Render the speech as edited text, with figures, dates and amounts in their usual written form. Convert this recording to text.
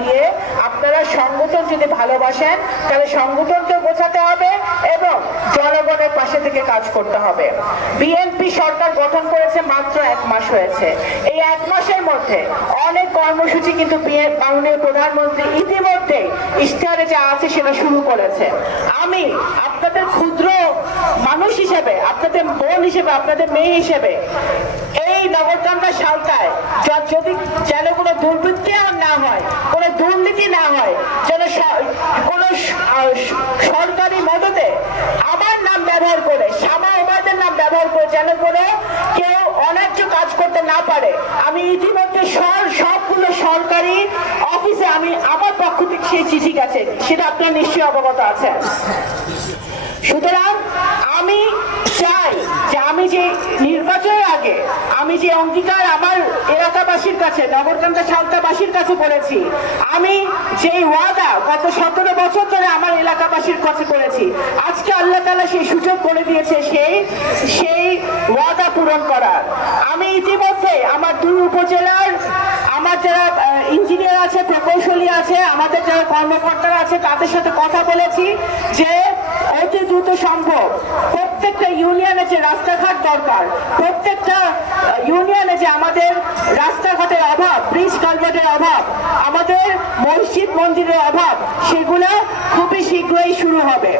দিয়ে আপনারা সংগঠন যদি ভালোবাসেন তাহলে সংগঠনকে বোঝাতে হবে এবং জনগণের পাশে থেকে কাজ করতে হবে। বিএনপি সরকার গঠন করেছে মাত্র 1 মাস হয়েছে। এই 1 মাসের মধ্যে অনেক কর্মসূচি কিন্তু মাননীয় প্রধানমন্ত্রী ইতিমধ্যে ইশতেহারে যা আছে সেটা শুরু করেছে। আমি আপনাদের ক্ষুদ্র মানুষ হিসেবে, আপনাদের বোন হিসেবে, আপনাদের মেয়ে হিসেবে এই নগরকান্দা সালতায় যদি যেন কোনো দুর্বৃত্তি না হয়, কোনো দুর্নীতি না হয়, যেন কোনো সরকারি মদতে আমার নাম ব্যবহার করে, শামা ওবায়দের নাম ব্যবহার করে যেন করে কেউ অন্যায্য কাজ করতে না পারে, আমি ইতিমধ্যে সবগুলো সরকারি অফিসে আমি আমার পক্ষ থেকে সেই চিঠি গেছে, সেটা আপনারা নিশ্চয়ই অবগত আছেন। সুতরাং আমি চাই যে আমি যে নির্বাচনের আগে আমি যে অঙ্গীকার আমার এলাকাবাসীর কাছে, নগরকান্দা সালতাবাসীর কাছে করেছি, আমি যেই ওয়াদা গত 17 বছর ধরে আমার এলাকাবাসীর কাছে করেছি, আজকে আল্লাহ তাআলা সেই সুযোগ করে দিয়েছে সেই ওয়াদা পূরণ করার। আমি ইতিমধ্যে আমার 2 উপজেলার আমার যারা ইঞ্জিনিয়ার আছে, প্রকৌশলী আছে, আমাদের যারা কর্মকর্তারা আছে তাদের সাথে কথা বলেছি যে অতি দ্রুত সম্ভব প্রত্যেকটা ইউনিয়নে যে রাস্তাঘাট দরকার, প্রত্যেকটা ইউনিয়নে যে আমাদের রাস্তাঘাটের অভাব, ব্রিজ কালভার্টের অভাব, আমাদের মসজিদ মন্দিরের অভাব, সেগুলো খুবই শীঘ্রই শুরু হবে।